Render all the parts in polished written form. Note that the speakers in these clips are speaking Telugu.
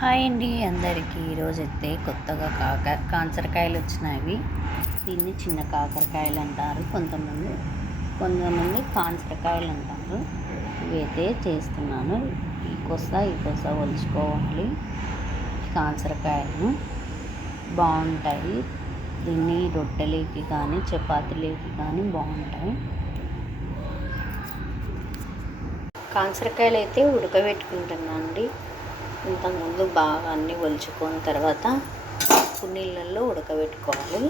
హాయ్ అండి అందరికీ. ఈరోజైతే కొత్తగా కాకరకాయలు వచ్చినాయి. దీన్ని చిన్న కాకరకాయలు అంటారు, కొంతమంది కాంచరకాయలు అంటారు. ఇవైతే చేస్తున్నాను. ఈ కొస ఒలుచుకోవాలి. కాంచరకాయలను బాగుంటాయి. దీన్ని రొట్టెలేకి కానీ చపాతీలేకి కానీ బాగుంటాయి. కాంచరకాయలు అయితే ఉడకబెట్టుకుంటున్నానండి. ఇంతకుముందు బాగా అన్నీ ఒలుచుకొని తర్వాత ఉప్పు నీళ్ళల్లో ఉడకబెట్టుకోవాలి.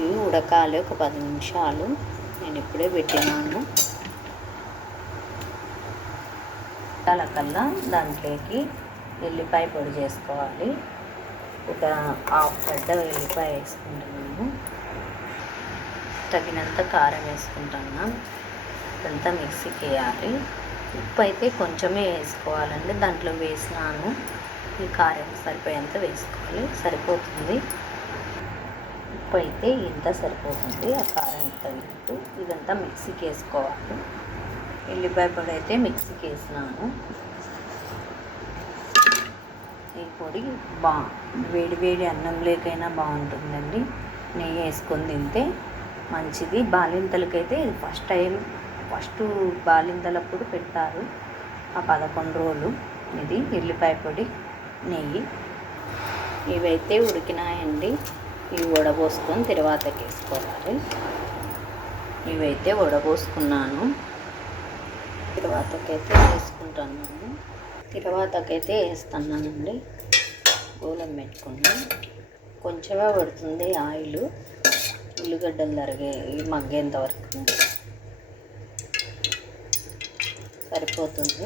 ఇవి ఉడకాలి ఒక 10 నిమిషాలు. నేను ఇప్పుడే పెట్టినాను. కల్లా దాంట్లోకి ఎల్లిపాయ పొడి చేసుకోవాలి. ఒక హాఫ్ గడ్డ ఎల్లిపాయ వేసుకుంటున్నాను. తగినంత కారం వేసుకుంటున్నాను. ఇదంతా మిక్సీకి వేయాలి. ఉప్పు అయితే కొంచెమే వేసుకోవాలండి. దాంట్లో వేసినాను. ఈ కారం సరిపోయేంత వేసుకోవాలి, సరిపోతుంది. ఉప్పు అయితే ఇంత సరిపోతుంది. ఆ కారం ఇంత వేస్తూ ఇదంతా మిక్సీకి వేసుకోవాలి. ఎల్లిపాయ పొడి అయితే మిక్సీకి వేసినాను. ఈ పొడి వేడి అన్నంలోకైనా బాగుంటుందండి. నెయ్యి వేసుకొని తింటే మంచిది. బాలింతలకైతే ఇది ఫస్ట్ బాలింతలప్పుడు పెడతారు. ఆ 11 రోజులు ఇది ఎల్లిపాయ పొడి, నెయ్యి. ఇవైతే ఉడికినాయండి. ఇవి వడబోసుకొని తర్వాతకి వేసుకోవాలి. ఇవైతే వడబోసుకున్నాను. తర్వాతకైతే వేసుకుంటున్నాను. తర్వాతకైతే వేస్తున్నానండి. గోలం పెట్టుకున్నాను. కొంచెమే పడుతుంది ఆయిల్. ఉల్లిగడ్డలు మగ్గేంత వరకు సరిపోతుంది.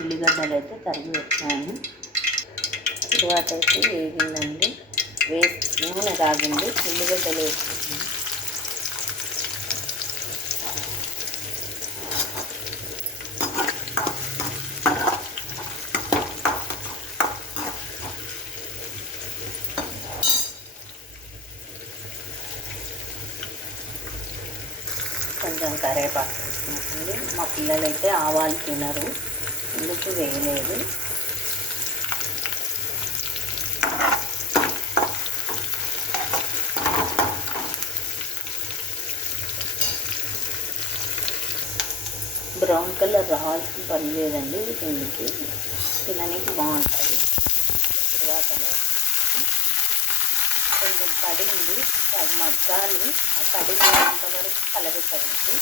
ఉల్లిగడ్డలు అయితే తరిగి పెట్టాను. తర్వాత అయితే వేగిందండి. నూనె కాగింది. ఉల్లిగడ్డలు వేసుకుంటాను. కొంచెం కరివేపాకు వేసుకుంటుంది. మా పిల్లలైతే ఆవాలు తినరు, ఎందుకు వేయలేదు. బ్రౌన్ కలర్ రావాల్సిన పని లేదండి. దీనికి తినడానికి బాగుంటుంది. తర్వాత కొంచెం కడిగింది, అది మగ్గాలి. ఆ కడిగినంత వరకు కలబెట్టండి.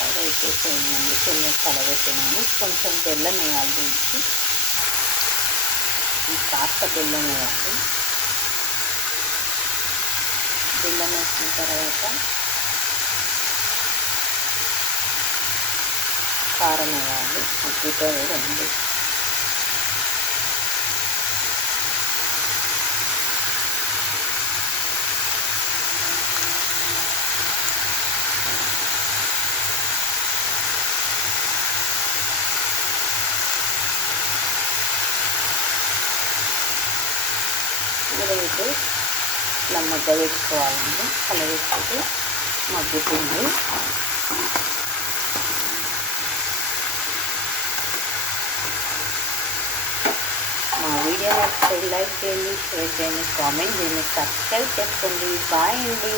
కలబెట్టేసేయండి. కొంచెం కలబెట్టినాను. కొంచెం బెల్లం వేయాలి. దీనికి కాస్త బెల్లం వేయాలి. బెల్లం వేసిన తర్వాత కారం వేయాలి. ఉప్పుతో వేయండి. ఇదైతే ఇట్లా మగ్గబెట్టుకోవాలండి. కలబెట్టుకుంటే మగ్గుతుంది. మా వీడియో నచ్చితే లైక్ చేయండి, షేర్ చేయండి, కామెంట్ చేయండి, సబ్స్క్రైబ్ చేసుకోండి. బాయ్ అండి.